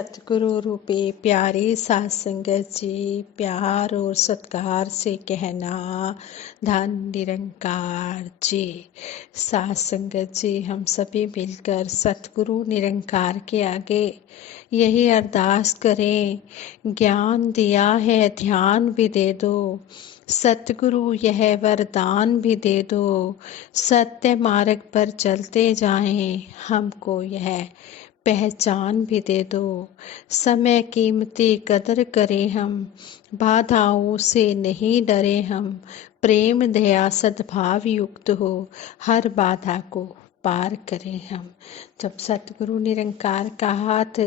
सतगुरु रूपे प्यारे साध संगत जी, प्यार और सत्कार से कहना धन निरंकार जी। साध संगत जी, हम सभी मिलकर सतगुरु निरंकार के आगे यही अरदास करें, ज्ञान दिया है ध्यान भी दे दो, सतगुरु यह वरदान भी दे दो, सत्य मार्ग पर चलते जाएं, हमको यह पहचान भी दे दो। समय कीमती कदर करें हम, बाधाओं से नहीं डरे हम, प्रेम दया सद्भाव युक्त हो, हर बाधा को पार करें हम। जब सतगुरु निरंकार का हाथ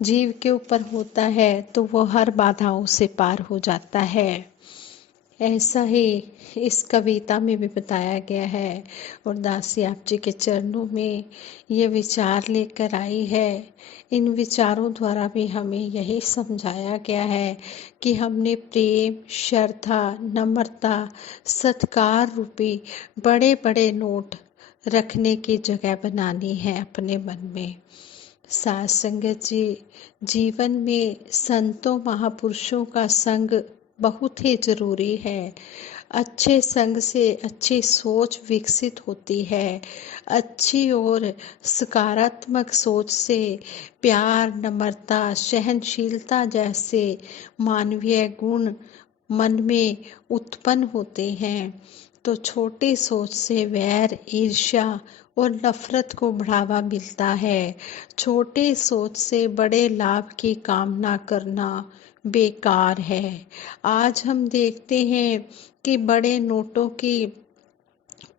जीव के ऊपर होता है तो वो हर बाधाओं से पार हो जाता है। ऐसा ही इस कविता में भी बताया गया है और दासी आप जी के चरणों में ये विचार लेकर आई है। इन विचारों द्वारा भी हमें यही समझाया गया है कि हमने प्रेम, श्रद्धा, नम्रता, सत्कार रूपी बड़े बड़े नोट रखने की जगह बनानी है अपने मन में। साध संगत जी, जीवन में संतों महापुरुषों का संग बहुत ही जरूरी है। अच्छे संग से अच्छी सोच विकसित होती है। अच्छी और सकारात्मक सोच से प्यार, नम्रता, सहनशीलता जैसे मानवीय गुण मन में उत्पन्न होते हैं। तो छोटी सोच से वैर, ईर्ष्या और नफरत को बढ़ावा मिलता है। छोटी सोच से बड़े लाभ की कामना करना बेकार है। आज हम देखते हैं कि बड़े नोटों की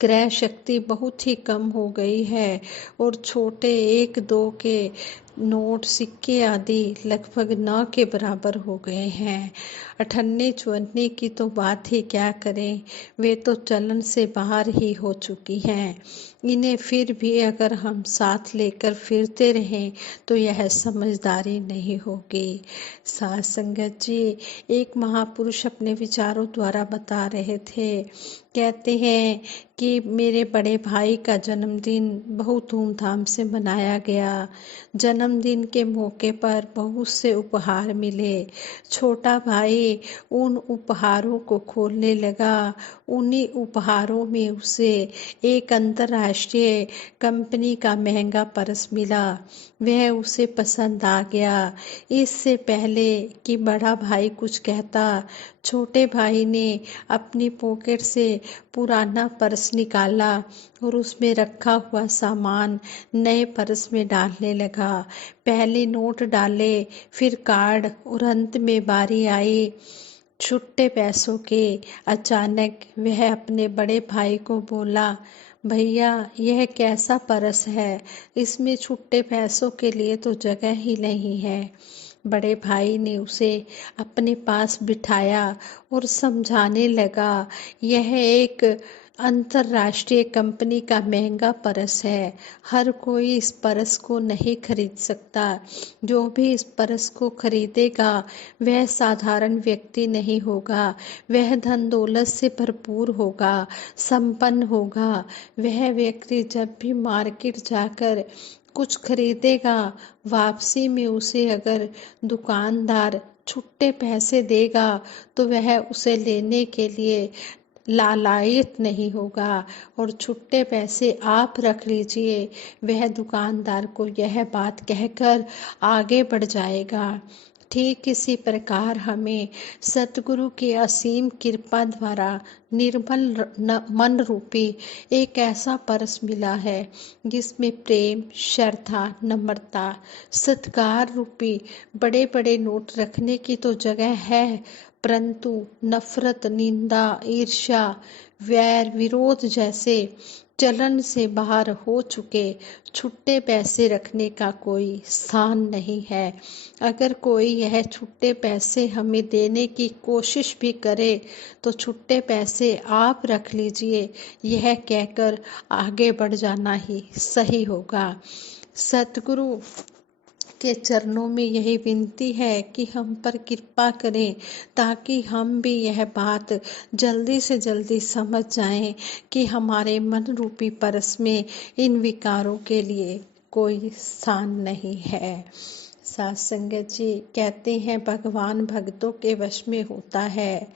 क्रय शक्ति बहुत ही कम हो गई है और छोटे 1-2 के नोट, सिक्के आदि लगभग न के बराबर हो गए हैं। अठन्ने चौन्ने की तो बात ही क्या करें, वे तो चलन से बाहर ही हो चुकी हैं। इन्हें फिर भी अगर हम साथ लेकर फिरते रहें तो यह समझदारी नहीं होगी। साध संगत जी, एक महापुरुष अपने विचारों द्वारा बता रहे थे, कहते हैं कि मेरे बड़े भाई का जन्मदिन बहुत धूमधाम से मनाया गया। जन्मदिन के मौके पर बहुत से उपहार मिले। छोटा भाई उन उपहारों को खोलने लगा। उन्हीं उपहारों में उसे एक अंतर्राष्ट्रीय कंपनी का महंगा पर्स मिला। वह उसे पसंद आ गया। इससे पहले कि बड़ा भाई कुछ कहता, छोटे भाई ने अपनी पॉकेट से पुराना पर्स निकाला और उसमें रखा हुआ सामान नए पर्स में डालने लगा। पहले नोट डाले, फिर कार्ड और अंत में बारी आई छुट्टे पैसों के। अचानक वह अपने बड़े भाई को बोला, भैया यह कैसा पर्स है, इसमें छुट्टे पैसों के लिए तो जगह ही नहीं है। बड़े भाई ने उसे अपने पास बिठाया और समझाने लगा, यह एक अंतर्राष्ट्रीय कंपनी का महंगा पर्स है। हर कोई इस पर्स को नहीं खरीद सकता। जो भी इस पर्स को खरीदेगा वह साधारण व्यक्ति नहीं होगा। वह धन दौलत से भरपूर होगा, संपन्न होगा। वह व्यक्ति जब भी मार्केट जाकर कुछ खरीदेगा, वापसी में उसे अगर दुकानदार छुट्टे पैसे देगा तो वह उसे लेने के लिए लालायित नहीं होगा और छुट्टे पैसे आप रख लीजिए, वह दुकानदार को यह बात कहकर आगे बढ़ जाएगा। ठीक इसी प्रकार हमें सतगुरु की असीम कृपा द्वारा निर्मल मन रूपी एक ऐसा पर्स मिला है जिसमें प्रेम, श्रद्धा, नम्रता, सत्कार रूपी बड़े बड़े नोट रखने की तो जगह है, परंतु नफरत, निंदा, ईर्ष्या, वैर, विरोध जैसे चलन से बाहर हो चुके छुट्टे पैसे रखने का कोई स्थान नहीं है। अगर कोई यह छुट्टे पैसे हमें देने की कोशिश भी करे तो छुट्टे पैसे आप रख लीजिए, यह कहकर आगे बढ़ जाना ही सही होगा। सतगुरु के चरणों में यही विनती है कि हम पर कृपा करें ताकि हम भी यह बात जल्दी से जल्दी समझ जाएं कि हमारे मन रूपी परस में इन विकारों के लिए कोई स्थान नहीं है। सात संगत जी कहते हैं भगवान भक्तों के वश में होता है।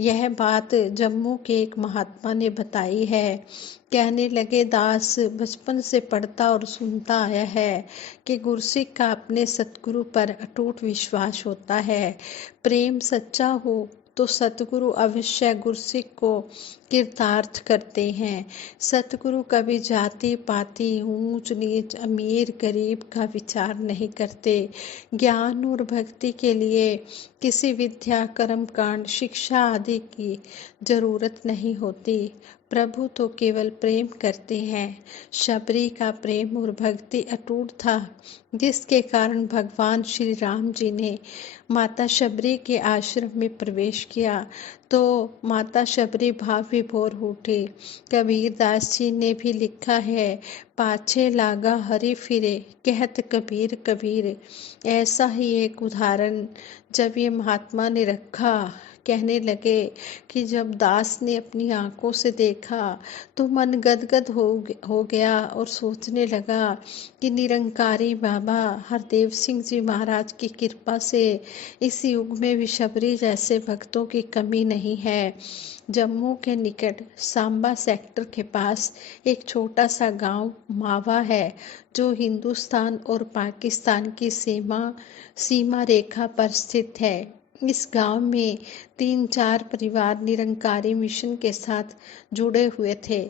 यह बात जम्मू के एक महात्मा ने बताई है। कहने लगे, दास बचपन से पढ़ता और सुनता आया है कि गुरसिक का अपने सतगुरु पर अटूट विश्वास होता है। प्रेम सच्चा हो तो सतगुरु अवश्य गुरसिक को कृतार्थ करते हैं। सतगुरु कभी जाति पाति ऊंच नीच अमीर गरीब का विचार नहीं करते। ज्ञान और भक्ति के लिए किसी विद्या कर्म कांड शिक्षा आदि की जरूरत नहीं होती। प्रभु तो केवल प्रेम करते हैं। शबरी का प्रेम और भक्ति अटूट था, जिसके कारण भगवान श्री राम जी ने माता शबरी के आश्रम में प्रवेश किया तो माता शबरी भाव विभोर उठी। कबीरदास जी ने भी लिखा है, पाछे लागा हरि फिरे कहत कबीर कबीर। ऐसा ही एक उदाहरण जब ये महात्मा ने रखा। कहने लगे कि जब दास ने अपनी आंखों से देखा तो मन गदगद हो गया और सोचने लगा कि निरंकारी बाबा हरदेव सिंह जी महाराज की कृपा से इस युग में भी शबरी जैसे भक्तों की कमी नहीं है। जम्मू के निकट सांबा सेक्टर के पास एक छोटा सा गांव मावा है, जो हिंदुस्तान और पाकिस्तान की सीमा रेखा पर स्थित है। इस गांव में 3-4 परिवार निरंकारी मिशन के साथ जुड़े हुए थे।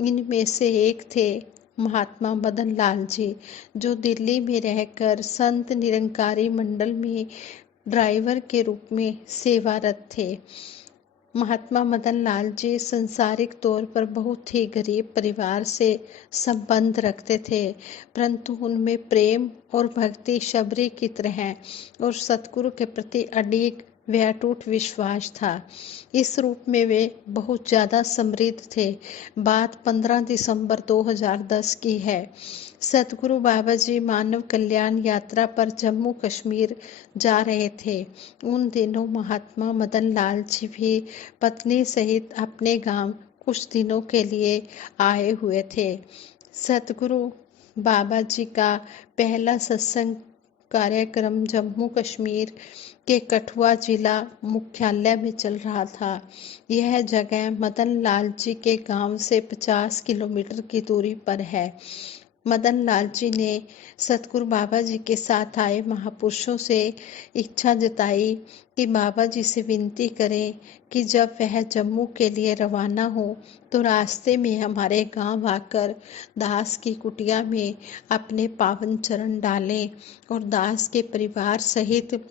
इनमें से एक थे महात्मा मदन लाल जी, जो दिल्ली में रहकर संत निरंकारी मंडल में ड्राइवर के रूप में सेवारत थे। महात्मा मदन लाल जी संसारिक तौर पर बहुत ही गरीब परिवार से संबंध रखते थे, परंतु उनमें प्रेम और भक्ति शबरी की तरह और सतगुरु के प्रति अडिग व अटूट विश्वास था। इस रूप में वे बहुत ज़्यादा समृद्ध थे। बात 15 दिसंबर 2010 की है। सतगुरु बाबा जी मानव कल्याण यात्रा पर जम्मू कश्मीर जा रहे थे। उन दिनों महात्मा मदन लाल जी भी पत्नी सहित अपने गांव कुछ दिनों के लिए आए हुए थे। सतगुरु बाबा जी का पहला सत्संग कार्यक्रम जम्मू कश्मीर के कठुआ जिला मुख्यालय में चल रहा था। यह जगह मदन लाल जी के गांव से 50 किलोमीटर की दूरी पर है। मदन लाल जी ने सतगुरु बाबा जी के साथ आए महापुरुषों से इच्छा जताई कि बाबा जी से विनती करें कि जब वह जम्मू के लिए रवाना हो तो रास्ते में हमारे गांव आकर दास की कुटिया में अपने पावन चरण डालें और दास के परिवार सहित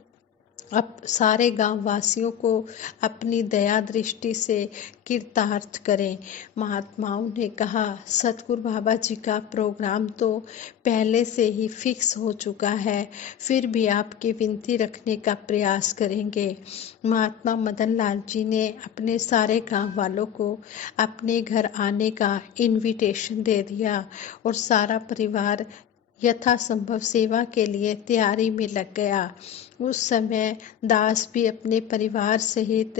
अब सारे गांव वासियों को अपनी दया दृष्टि से कृतार्थ करें। महात्माओं ने कहा, सतगुरु बाबा जी का प्रोग्राम तो पहले से ही फिक्स हो चुका है, फिर भी आपकी विनती रखने का प्रयास करेंगे। महात्मा मदन लाल जी ने अपने सारे गांव वालों को अपने घर आने का इनविटेशन दे दिया और सारा परिवार यथासंभव सेवा के लिए तैयारी में लग गया। उस समय दास भी अपने परिवार सहित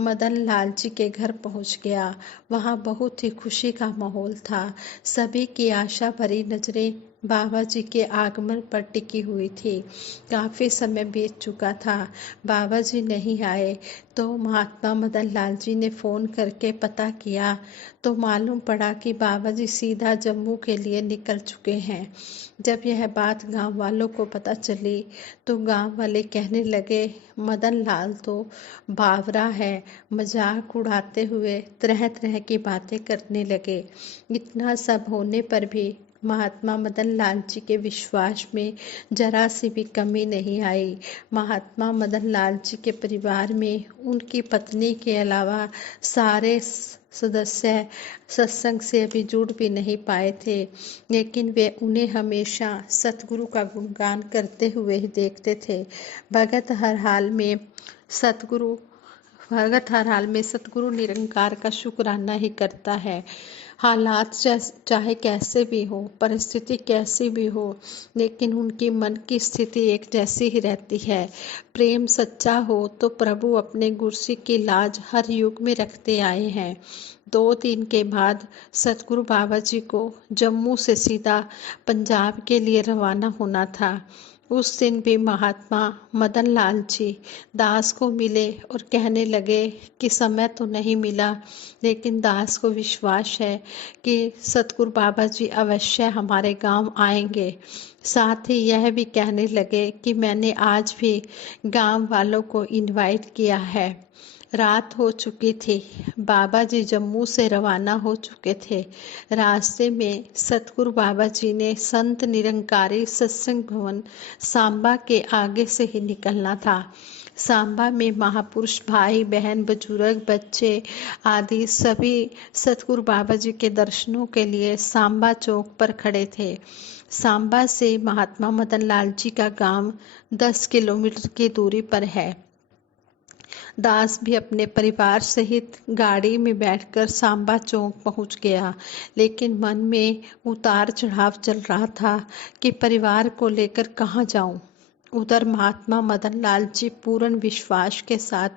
मदन लाल जी के घर पहुंच गया। वहां बहुत ही खुशी का माहौल था। सभी की आशा भरी नजरें बाबा जी के आगमन पर टिकी हुई थी। काफी समय बीत चुका था, बाबा जी नहीं आए तो महात्मा मदन लाल जी ने फोन करके पता किया तो मालूम पड़ा कि बाबा जी सीधा जम्मू के लिए निकल चुके हैं। जब यह बात गांव वालों को पता चली तो गांव वाले कहने लगे, मदन लाल तो बावरा है। मजाक उड़ाते हुए तरह तरह की बातें करने लगे। इतना सब होने पर भी महात्मा मदन लाल जी के विश्वास में जरा सी भी कमी नहीं आई। महात्मा मदन लाल जी के परिवार में उनकी पत्नी के अलावा सारे सदस्य सत्संग से अभी जुड़ भी नहीं पाए थे, लेकिन वे उन्हें हमेशा सतगुरु का गुणगान करते हुए ही देखते थे। भगत हर हाल में सतगुरु निरंकार का शुक्राना ही करता है। हालात चाहे कैसे भी हो, परिस्थिति कैसी भी हो, लेकिन उनकी मन की स्थिति एक जैसी ही रहती है। प्रेम सच्चा हो तो प्रभु अपने गुरसिक की लाज हर युग में रखते आए हैं। 2 दिन के बाद सतगुरु बाबा जी को जम्मू से सीधा पंजाब के लिए रवाना होना था। उस दिन भी महात्मा मदन लाल जी दास को मिले और कहने लगे कि समय तो नहीं मिला, लेकिन दास को विश्वास है कि सतगुरु बाबा जी अवश्य हमारे गांव आएंगे। साथ ही यह भी कहने लगे कि मैंने आज भी गांव वालों को इनवाइट किया है। रात हो चुकी थी, बाबा जी जम्मू से रवाना हो चुके थे। रास्ते में सतगुरु बाबा जी ने संत निरंकारी सत्संग भवन सांबा के आगे से ही निकलना था। सांबा में महापुरुष भाई बहन बुजुर्ग बच्चे आदि सभी सतगुरु बाबा जी के दर्शनों के लिए सांबा चौक पर खड़े थे। सांबा से महात्मा मदन लाल जी का गांव 10 किलोमीटर की दूरी पर है। दास भी अपने परिवार सहित गाड़ी में बैठकर सांबा चौक पहुंच गया, लेकिन मन में उतार चढ़ाव चल रहा था कि परिवार को लेकर कहाँ जाऊं। उधर महात्मा मदन लाल जी पूर्ण विश्वास के साथ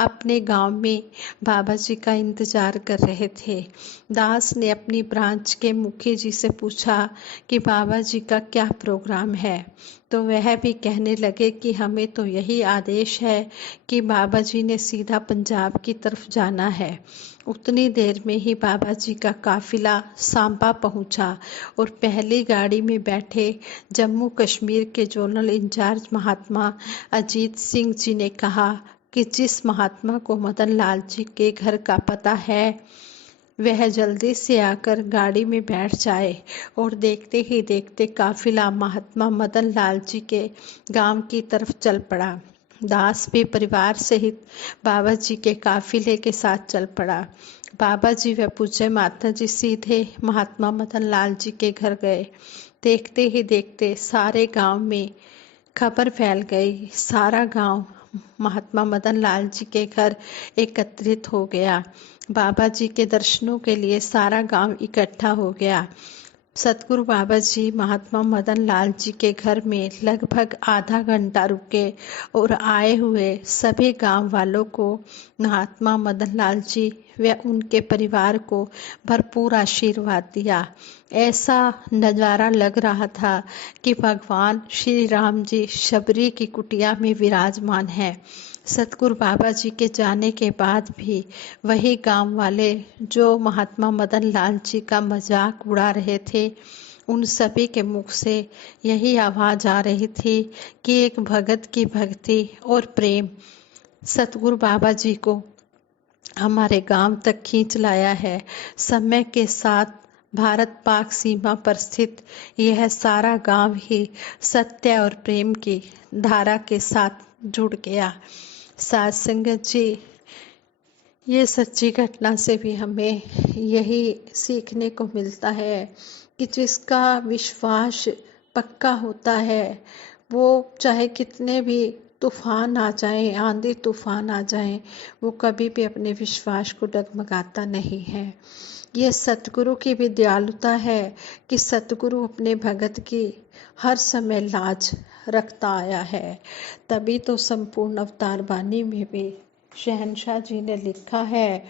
अपने गांव में बाबा जी का इंतजार कर रहे थे। दास ने अपनी ब्रांच के मुखी जी से पूछा कि बाबा जी का क्या प्रोग्राम है, तो वह भी कहने लगे कि हमें तो यही आदेश है कि बाबा जी ने सीधा पंजाब की तरफ जाना है। उतनी देर में ही बाबा जी का काफिला सांबा पहुंचा और पहली गाड़ी में बैठे जम्मू कश्मीर के जोनल इंचार्ज महात्मा अजीत सिंह जी ने कहा कि जिस महात्मा को मदन लाल जी के घर का पता है वह जल्दी से आकर गाड़ी में बैठ जाए। और देखते ही देखते काफिला महात्मा मदन लाल जी के गांव की तरफ चल पड़ा। दास भी परिवार सहित बाबा जी के काफिले के साथ चल पड़ा। बाबा जी व पूज्य माता जी सीधे महात्मा मदन लाल जी के घर गए। देखते ही देखते सारे गांव में खबर फैल गई। सारा गांव महात्मा मदन लाल जी के घर एकत्रित हो गया। बाबा जी के दर्शनों के लिए सारा गांव इकट्ठा हो गया। सतगुरु बाबा जी महात्मा मदन लाल जी के घर में लगभग आधा घंटा रुके और आए हुए सभी गांव वालों को महात्मा मदन लाल जी व उनके परिवार को भरपूर आशीर्वाद दिया। ऐसा नज़ारा लग रहा था कि भगवान श्री राम जी शबरी की कुटिया में विराजमान है। सतगुरु बाबा जी के जाने के बाद भी वही गांव वाले जो महात्मा मदन लाल जी का मजाक उड़ा रहे थे, उन सभी के मुख से यही आवाज़ आ रही थी कि एक भगत की भक्ति और प्रेम सतगुरु बाबा जी को हमारे गांव तक खींच लाया है। समय के साथ भारत पाक सीमा पर स्थित यह सारा गांव ही सत्य और प्रेम की धारा के साथ जुड़ गया। साथ संगत जी, ये सच्ची घटना से भी हमें यही सीखने को मिलता है कि जिसका विश्वास पक्का होता है वो चाहे कितने भी तूफान आ जाएं, आंधी तूफान आ जाएं, वो कभी भी अपने विश्वास को डगमगाता नहीं है। ये सतगुरु की भी दयालुता है कि सतगुरु अपने भगत की हर समय लाज रखता आया है। तभी तो संपूर्ण अवतार वाणी में भी शहंशाह जी ने लिखा है,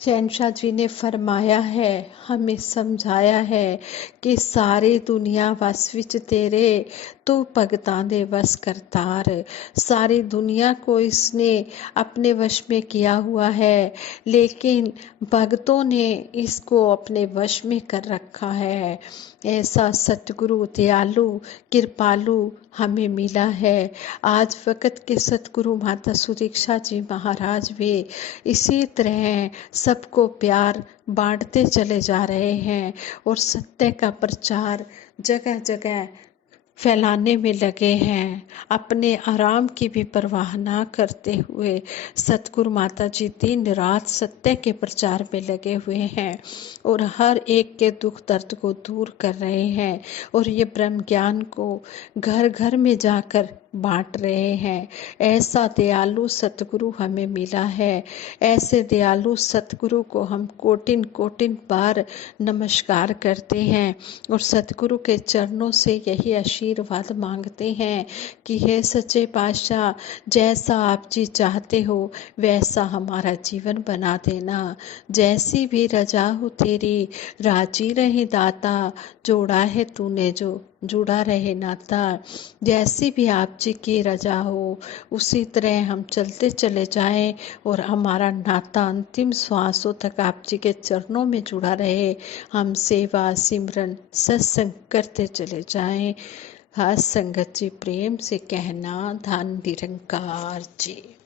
शहंशाह जी ने फरमाया है, हमें समझाया है कि सारी दुनिया वस विच तेरे तू भगतां दे वस करतार। सारी दुनिया को इसने अपने वश में किया हुआ है, लेकिन भक्तों ने इसको अपने वश में कर रखा है। ऐसा सतगुरु दयालु कृपालु हमें मिला है। आज वक़्त के सतगुरु माता सुदीक्षा जी महाराज भी इसी तरह सबको प्यार बांटते चले जा रहे हैं और सत्य का प्रचार जगह जगह फैलाने में लगे हैं। अपने आराम की भी परवाह ना करते हुए सतगुरु माता जी दिन रात सत्य के प्रचार में लगे हुए हैं और हर एक के दुख दर्द को दूर कर रहे हैं और ये ब्रह्म ज्ञान को घर घर में जाकर बांट रहे हैं। ऐसा दयालु सतगुरु हमें मिला है। ऐसे दयालु सतगुरु को हम कोटिन कोटिन बार नमस्कार करते हैं और सतगुरु के चरणों से यही आशीर्वाद मांगते हैं कि हे सच्चे पातशाह, जैसा आप जी चाहते हो वैसा हमारा जीवन बना देना। जैसी भी रजा हो तेरी राजी रहे दाता, जोड़ा है तूने जो जुड़ा रहे नाता। जैसी भी आप जी की रजा हो उसी तरह हम चलते चले जाएं और हमारा नाता अंतिम श्वासों तक आप जी के चरणों में जुड़ा रहे। हम सेवा सिमरन सत्संग करते चले जाएं। हाँ संगत जी, प्रेम से कहना धन निरंकार जी।